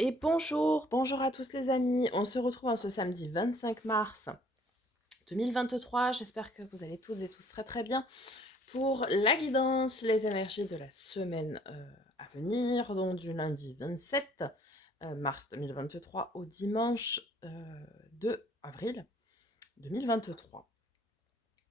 Et bonjour à tous les amis. On se retrouve en ce samedi 25 mars 2023. J'espère que vous allez tous et tous très très bien pour la guidance, les énergies de la semaine à venir, donc du lundi 27 mars 2023 au dimanche 2 avril 2023.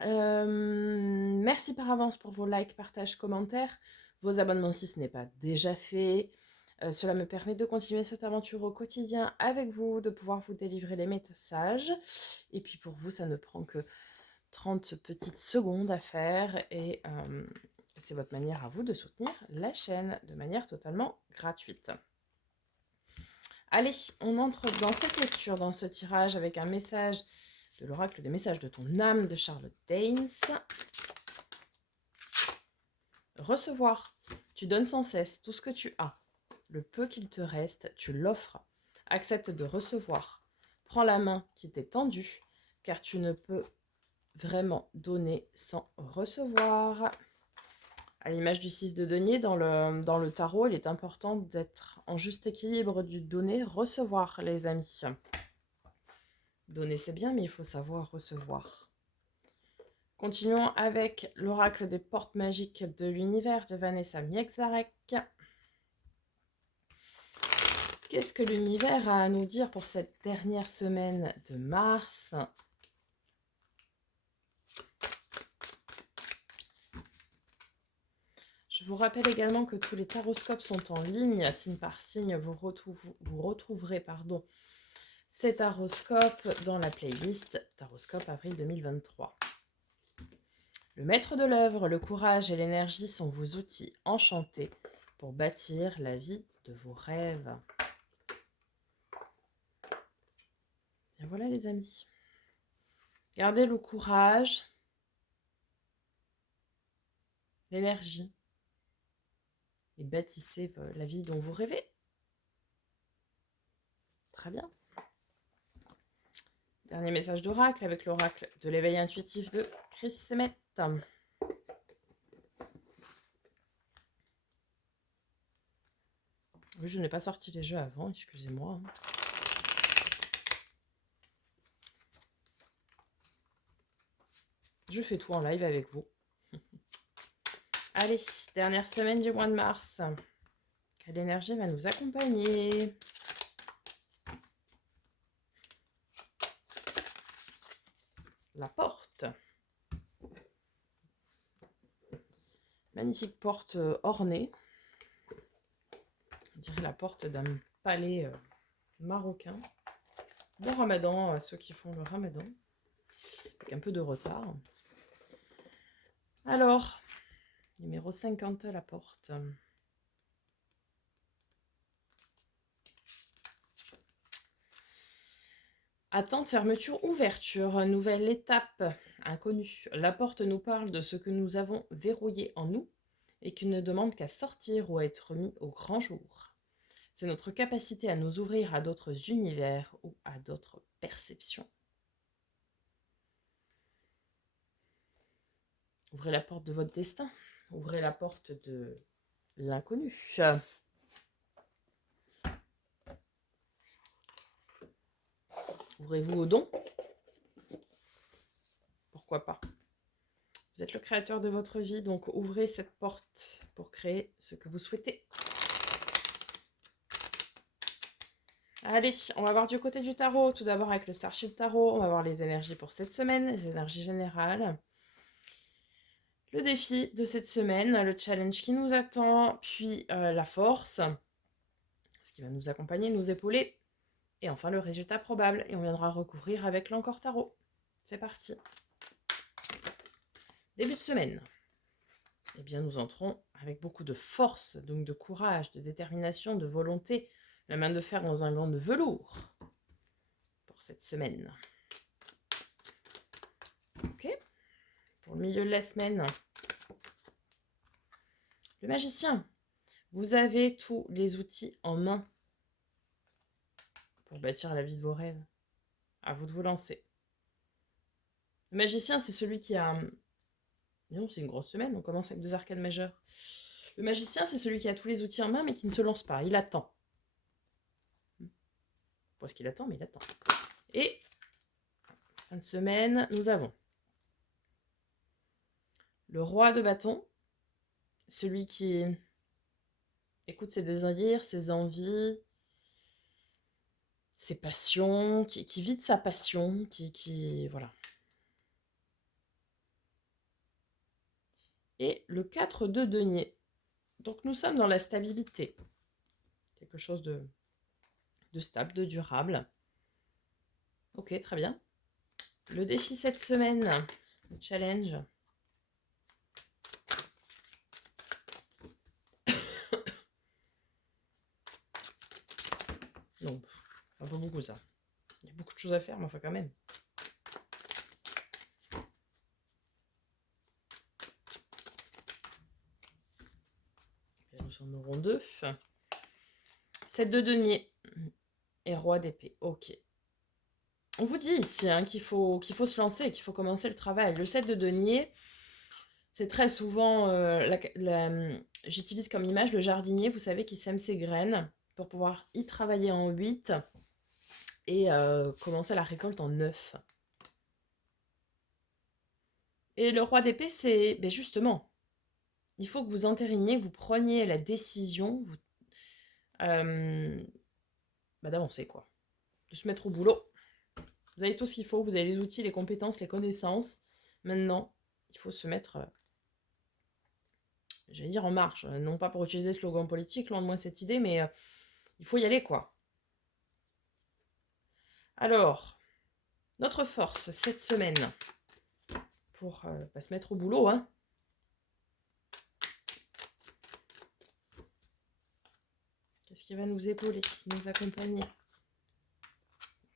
Merci par avance pour vos likes, partages, commentaires, vos abonnements si ce n'est pas déjà fait. Cela me permet de continuer cette aventure au quotidien avec vous, de pouvoir vous délivrer les messages. Et puis pour vous, ça ne prend que 30 petites secondes à faire et c'est votre manière à vous de soutenir la chaîne de manière totalement gratuite. Allez, on entre dans cette lecture, dans ce tirage avec un message de l'oracle des messages de ton âme de Charlotte Danes. Recevoir. Tu donnes sans cesse tout ce que tu as. Le peu qu'il te reste, tu l'offres. Accepte de recevoir. Prends la main qui t'est tendue, car tu ne peux vraiment donner sans recevoir. À l'image du 6 de denier, dans le tarot, il est important d'être en juste équilibre du donner-recevoir, les amis. Donner, c'est bien, mais il faut savoir recevoir. Continuons avec l'oracle des portes magiques de l'univers de Vanessa Miexarek. Qu'est-ce que l'univers a à nous dire pour cette dernière semaine de mars ? Je vous rappelle également que tous les taroscopes sont en ligne, signe par signe. Vous retrouverez ces taroscopes dans la playlist Taroscope avril 2023. Le maître de l'œuvre, le courage et l'énergie sont vos outils enchantés pour bâtir la vie de vos rêves. Bien voilà les amis. Gardez le courage, l'énergie et bâtissez la vie dont vous rêvez. Très bien. Dernier message d'oracle avec l'oracle de l'éveil intuitif de Chris Semet. Oui, je n'ai pas sorti les jeux avant, excusez-moi. Je fais tout en live avec vous. Allez, dernière semaine du mois de mars. Quelle énergie va nous accompagner ? La porte. Magnifique porte ornée. On dirait la porte d'un palais marocain. Bon ramadan à ceux qui font le ramadan. Avec un peu de retard. Alors, numéro 50, la porte. Attente, fermeture, ouverture, nouvelle étape, inconnue. La porte nous parle de ce que nous avons verrouillé en nous et qui ne demande qu'à sortir ou à être mis au grand jour. C'est notre capacité à nous ouvrir à d'autres univers ou à d'autres perceptions. Ouvrez la porte de votre destin, ouvrez la porte de l'inconnu. Ouvrez-vous au don. Pourquoi pas ? Vous êtes le créateur de votre vie, donc ouvrez cette porte pour créer ce que vous souhaitez. Allez, on va voir du côté du tarot. Tout d'abord avec le Starship Tarot, on va voir les énergies pour cette semaine, les énergies générales. Le défi de cette semaine, le challenge qui nous attend, puis la force, ce qui va nous accompagner, nous épauler. Et enfin le résultat probable. Et on viendra recouvrir avec l'Encore Tarot. C'est parti. Début de semaine. Eh bien, nous entrons avec beaucoup de force, donc de courage, de détermination, de volonté. La main de fer dans un gant de velours pour cette semaine. Ok. Pour le milieu de la semaine. Le magicien. Vous avez tous les outils en main pour bâtir la vie de vos rêves. À vous de vous lancer. Le magicien, c'est celui qui a... Non, c'est une grosse semaine, on commence avec 2 arcades majeures. Le magicien, c'est celui qui a tous les outils en main, mais qui ne se lance pas, il attend. pas ce qu'il attend, mais il attend. Et fin de semaine, nous avons le roi de bâton, celui qui écoute ses désirs, ses envies, ses passions, qui vit de sa passion, voilà. Et le 4 de denier. Donc nous sommes dans la stabilité. Quelque chose de stable, de durable. Ok, très bien. Le défi cette semaine, le challenge. Non, c'est un peu beaucoup ça. Il y a beaucoup de choses à faire, mais enfin quand même. Nous en aurons 2. 7 de denier et roi d'épée. Ok. On vous dit ici qu'il faut se lancer, qu'il faut commencer le travail. Le 7 de denier, c'est très souvent, j'utilise comme image le jardinier, vous savez, qui sème ses graines pour pouvoir y travailler en 8 et commencer la récolte en 9. Et le roi d'épée, c'est justement, il faut que vous entériniez, vous preniez la décision d'avancer, quoi. De se mettre au boulot. Vous avez tout ce qu'il faut, vous avez les outils, les compétences, les connaissances. Maintenant, il faut se mettre, j'allais dire en marche. Non pas pour utiliser ce slogan politique, loin de moi cette idée, mais il faut y aller, quoi. Alors, notre force cette semaine, pour se mettre au boulot, hein. Qu'est-ce qui va nous épauler, nous accompagner?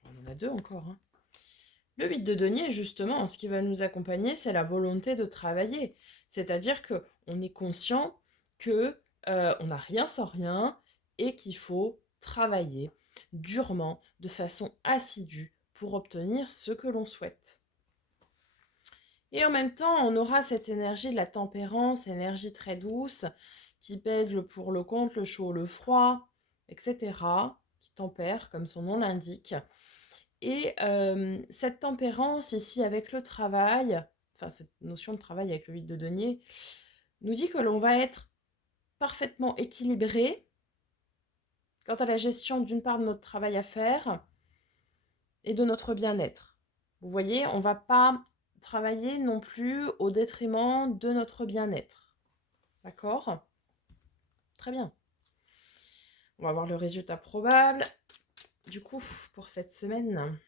On en a 2 encore, hein. Le 8 de denier, justement, ce qui va nous accompagner, c'est la volonté de travailler. C'est-à-dire qu'on est conscient qu'on n'a rien sans rien et qu'il faut travailler durement, de façon assidue, pour obtenir ce que l'on souhaite. Et en même temps, on aura cette énergie de la tempérance, énergie très douce, qui pèse le pour, le contre, le chaud, le froid, etc., qui tempère, comme son nom l'indique. Et cette tempérance ici avec le travail, enfin cette notion de travail avec le 8 de denier, nous dit que l'on va être parfaitement équilibré quant à la gestion d'une part de notre travail à faire et de notre bien-être. Vous voyez, on ne va pas travailler non plus au détriment de notre bien-être. D'accord ? Très bien. On va voir le résultat probable. Du coup, pour cette semaine...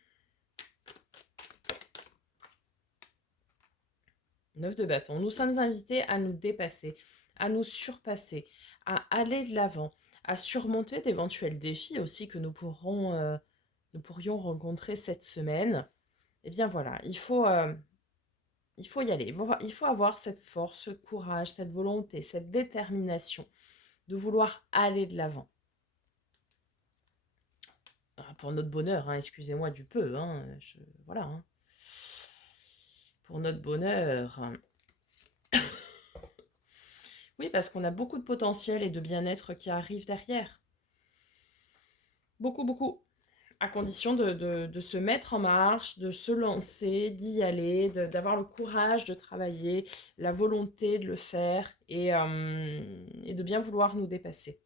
9 de bâton. Nous sommes invités à nous dépasser, à nous surpasser, à aller de l'avant, à surmonter d'éventuels défis aussi que nous pourrions rencontrer cette semaine. Eh bien voilà, il faut y aller. Il faut avoir cette force, ce courage, cette volonté, cette détermination de vouloir aller de l'avant. Pour notre bonheur, hein, excusez-moi du peu. Hein, voilà. Hein. Pour notre bonheur. Oui, parce qu'on a beaucoup de potentiel et de bien-être qui arrive derrière. Beaucoup, beaucoup. À condition de se mettre en marche, de se lancer, d'y aller, d'avoir le courage de travailler, la volonté de le faire et de bien vouloir nous dépasser.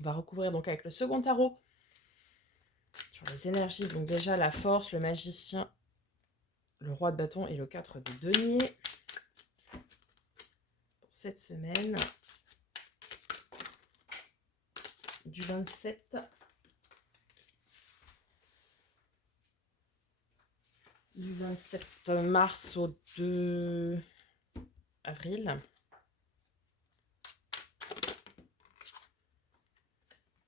On va recouvrir donc avec le second tarot sur les énergies. Donc déjà la force, le magicien, le roi de bâton et le 4 de denier pour cette semaine du 27 mars au 2 avril.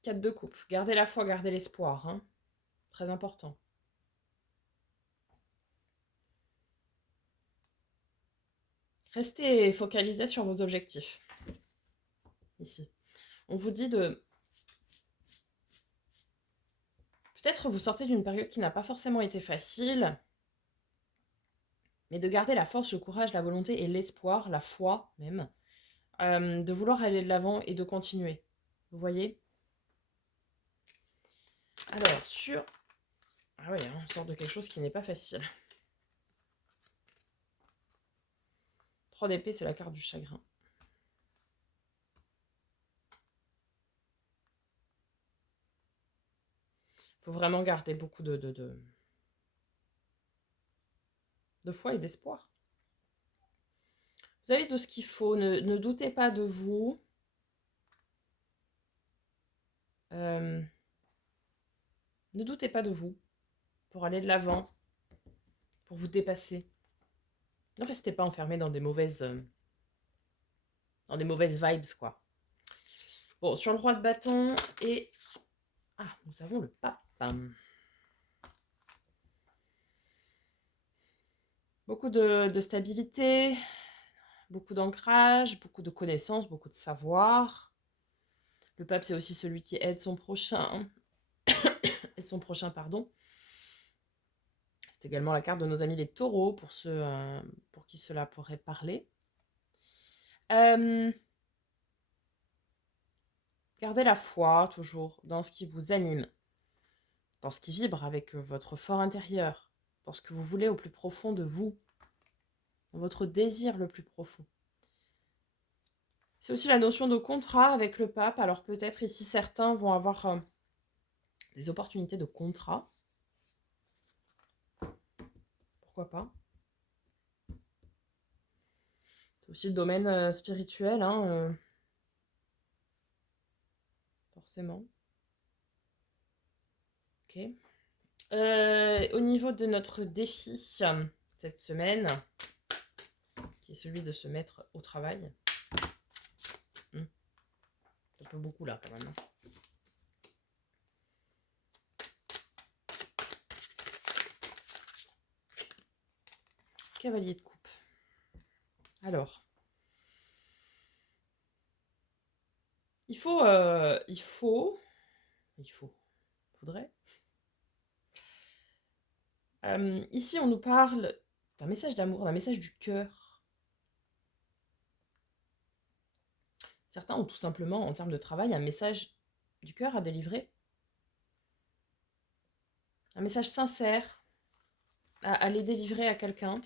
4 de coupe. Gardez la foi, gardez l'espoir. Hein. Très important. Restez focalisé sur vos objectifs. Ici. On vous dit de... Peut-être vous sortez d'une période qui n'a pas forcément été facile, mais de garder la force, le courage, la volonté et l'espoir, la foi même, de vouloir aller de l'avant et de continuer. Vous voyez ? Alors, sur Ah oui, hein, on sort de quelque chose qui n'est pas facile. 3 d'épée, c'est la carte du chagrin. Il faut vraiment garder beaucoup de foi et d'espoir. Vous avez tout ce qu'il faut. Ne doutez pas de vous. Ne doutez pas de vous pour aller de l'avant, pour vous dépasser. Ne restez pas enfermé dans des mauvaises vibes, quoi. Bon, sur le roi de bâton et... Ah, nous avons le pape. Beaucoup de stabilité, beaucoup d'ancrage, beaucoup de connaissances, beaucoup de savoir. Le pape, c'est aussi celui qui aide son prochain. Pardon. C'est également la carte de nos amis les taureaux, pour ceux pour qui cela pourrait parler. Gardez la foi, toujours, dans ce qui vous anime, dans ce qui vibre avec votre fort intérieur, dans ce que vous voulez au plus profond de vous, dans votre désir le plus profond. C'est aussi la notion de contrat avec le pape. Alors peut-être ici, certains vont avoir des opportunités de contrat. Pourquoi pas? C'est aussi le domaine spirituel, hein, forcément. Ok. Au niveau de notre défi cette semaine, qui est celui de se mettre au travail. Ça peut beaucoup là quand même. Hein. Cavalier de coupe. Alors, faudrait. Ici, on nous parle d'un message d'amour, d'un message du cœur. Certains ont tout simplement, en termes de travail, un message du cœur à délivrer. Un message sincère à aller délivrer à quelqu'un.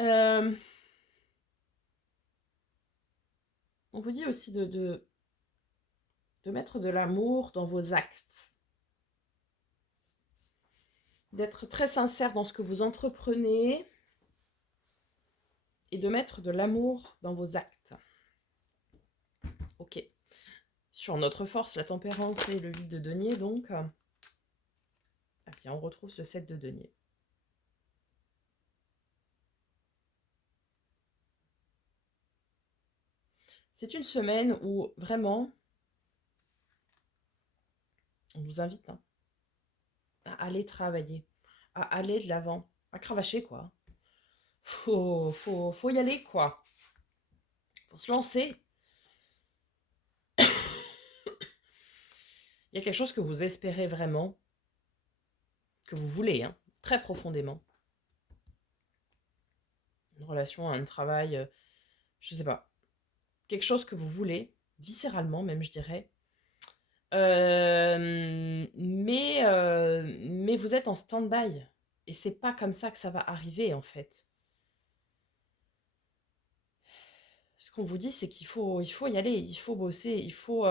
On vous dit aussi de mettre de l'amour dans vos actes. D'être très sincère dans ce que vous entreprenez et de mettre de l'amour dans vos actes. Ok. Sur notre force, la tempérance et le 8 de denier, donc. Eh bien, on retrouve ce 7 de denier. C'est une semaine où, vraiment, on vous invite à aller travailler, à aller de l'avant, à cravacher, quoi. Faut y aller, quoi. Faut se lancer. Il y a quelque chose que vous espérez vraiment, que vous voulez, hein, très profondément. Une relation, un travail, je sais pas. Quelque chose que vous voulez, viscéralement même, je dirais. Mais vous êtes en stand-by. Et c'est pas comme ça que ça va arriver, en fait. Ce qu'on vous dit, c'est qu'il faut y aller, il faut bosser, il faut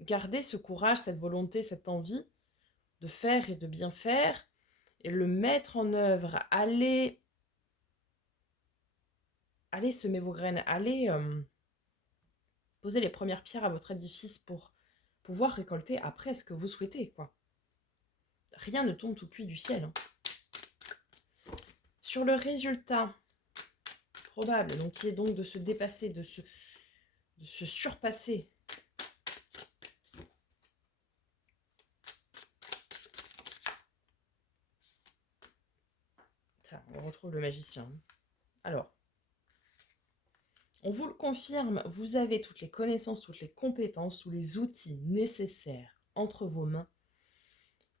garder ce courage, cette volonté, cette envie de faire et de bien faire, et le mettre en œuvre. Allez semer vos graines, allez poser les premières pierres à votre édifice pour pouvoir récolter après ce que vous souhaitez, quoi. Rien ne tombe tout cuit du ciel. Hein. Sur le résultat probable, donc qui est donc de se dépasser, de se surpasser. Ça, on retrouve le magicien. Alors, on vous le confirme, vous avez toutes les connaissances, toutes les compétences, tous les outils nécessaires entre vos mains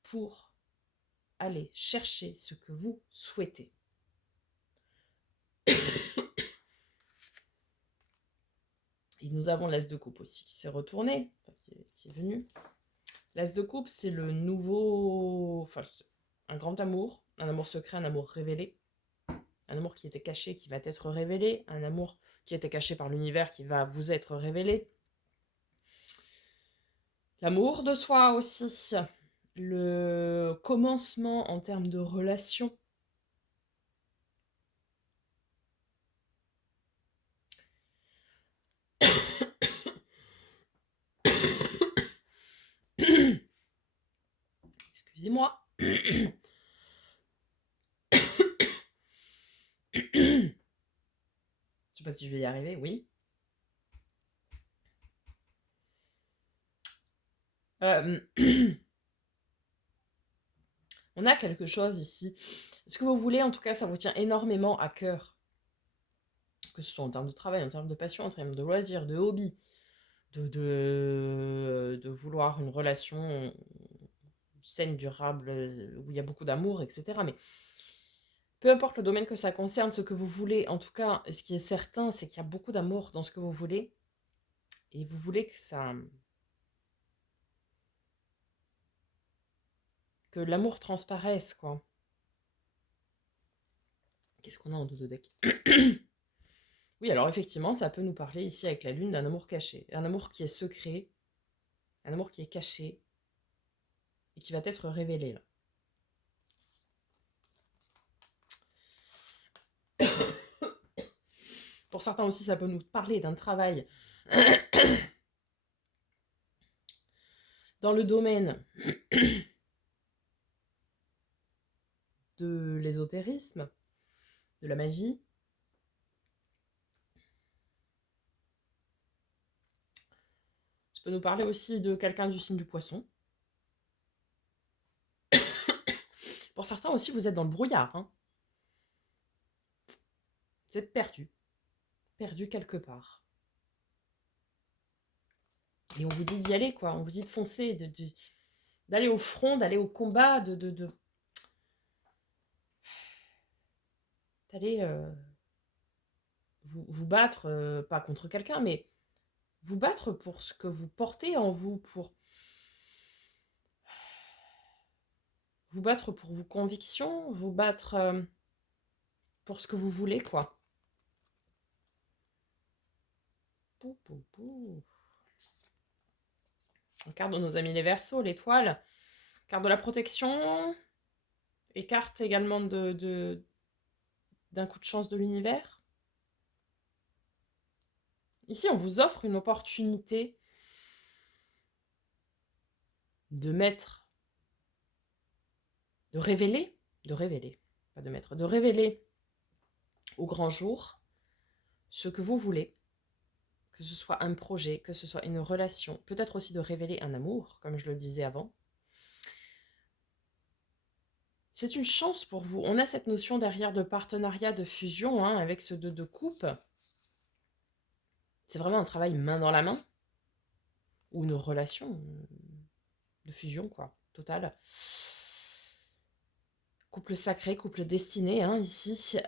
pour aller chercher ce que vous souhaitez. Et nous avons l'As de coupe aussi qui s'est retourné, enfin, qui est venu. L'As de coupe, c'est le nouveau... Enfin, un grand amour, un amour secret, un amour révélé. Un amour qui était caché, qui va être révélé. Un amour qui était caché par l'univers, qui va vous être révélé. L'amour de soi aussi. Le commencement en termes de relation. Excusez-moi. Je sais pas si je vais y arriver, oui. On a quelque chose ici. Ce que vous voulez, en tout cas, ça vous tient énormément à cœur. Que ce soit en termes de travail, en termes de passion, en termes de loisirs, de hobby, de vouloir une relation saine, durable, où il y a beaucoup d'amour, etc. Mais peu importe le domaine que ça concerne, ce que vous voulez, en tout cas, ce qui est certain, c'est qu'il y a beaucoup d'amour dans ce que vous voulez. Et vous voulez que ça... que l'amour transparaisse, quoi. Qu'est-ce qu'on a en dos de deck? Oui, alors effectivement, ça peut nous parler ici avec la lune d'un amour caché. Un amour qui est secret, un amour qui est caché et qui va être révélé, là. Pour certains aussi, ça peut nous parler d'un travail dans le domaine de l'ésotérisme, de la magie. Ça peut nous parler aussi de quelqu'un du signe du poisson. Pour certains aussi, vous êtes dans le brouillard, hein. Vous êtes perdu. Perdu quelque part. Et on vous dit d'y aller, quoi. On vous dit de foncer, d'aller au front, d'aller au combat, d'aller vous battre, pas contre quelqu'un, mais vous battre pour ce que vous portez en vous, pour vous battre pour vos convictions, vous battre pour ce que vous voulez, quoi. Pou, pou, pou. On carte de nos amis les Verseaux, l'étoile, carte de la protection, et carte également d'un coup de chance de l'univers. Ici, on vous offre une opportunité de mettre, de révéler, pas de mettre, de révéler au grand jour ce que vous voulez, que ce soit un projet, que ce soit une relation, peut-être aussi de révéler un amour, comme je le disais avant. C'est une chance pour vous. On a cette notion derrière de partenariat, de fusion, hein, avec ce 2 de coupe. C'est vraiment un travail main dans la main, ou une relation de fusion, quoi, totale. Couple sacré, couple destiné, hein, ici.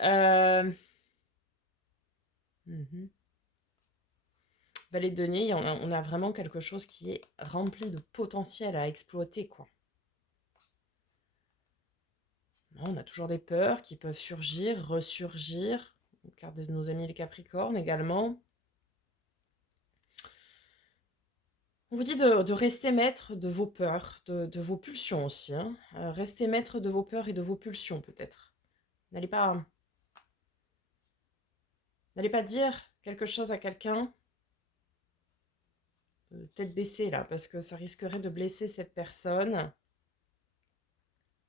Valet de denier, on a vraiment quelque chose qui est rempli de potentiel à exploiter, quoi. On a toujours des peurs qui peuvent surgir, ressurgir. Carte de nos amis les Capricornes également. On vous dit de rester maître de vos peurs, de vos pulsions aussi. Hein. Restez maître de vos peurs et de vos pulsions, peut-être. N'allez pas dire quelque chose à quelqu'un tête baissée, là, parce que ça risquerait de blesser cette personne.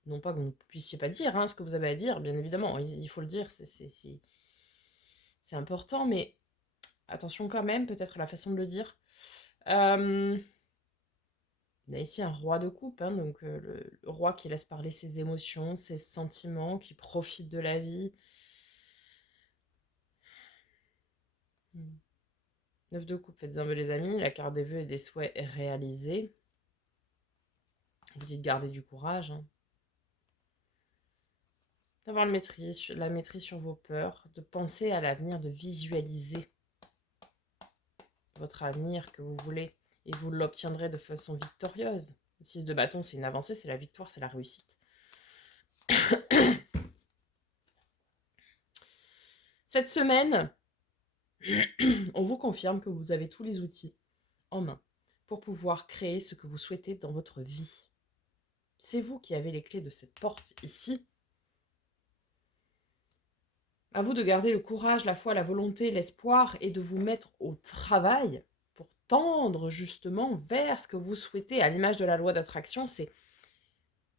Non pas que vous ne puissiez pas dire hein, ce que vous avez à dire, bien évidemment, il faut le dire, c'est important, mais attention quand même, peut-être à la façon de le dire. On a ici un roi de coupe, hein, donc le roi qui laisse parler ses émotions, ses sentiments, qui profite de la vie. 9 de coupe, faites un vœu les amis, la carte des vœux et des souhaits est réalisée. Vous dites garder du courage. Hein. d'avoir la maîtrise sur vos peurs, de penser à l'avenir, de visualiser votre avenir que vous voulez et vous l'obtiendrez de façon victorieuse. Le 6 de bâton, c'est une avancée, c'est la victoire, c'est la réussite. Cette semaine, on vous confirme que vous avez tous les outils en main pour pouvoir créer ce que vous souhaitez dans votre vie. C'est vous qui avez les clés de cette porte ici. À vous de garder le courage, la foi, la volonté, l'espoir et de vous mettre au travail pour tendre justement vers ce que vous souhaitez. À l'image de la loi d'attraction, c'est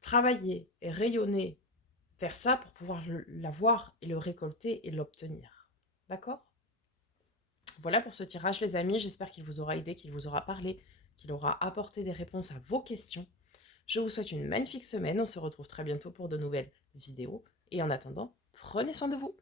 travailler et rayonner vers ça pour pouvoir l'avoir et le récolter et l'obtenir. D'accord ? Voilà pour ce tirage les amis, j'espère qu'il vous aura aidé, qu'il vous aura parlé, qu'il aura apporté des réponses à vos questions. Je vous souhaite une magnifique semaine, on se retrouve très bientôt pour de nouvelles vidéos et en attendant, prenez soin de vous.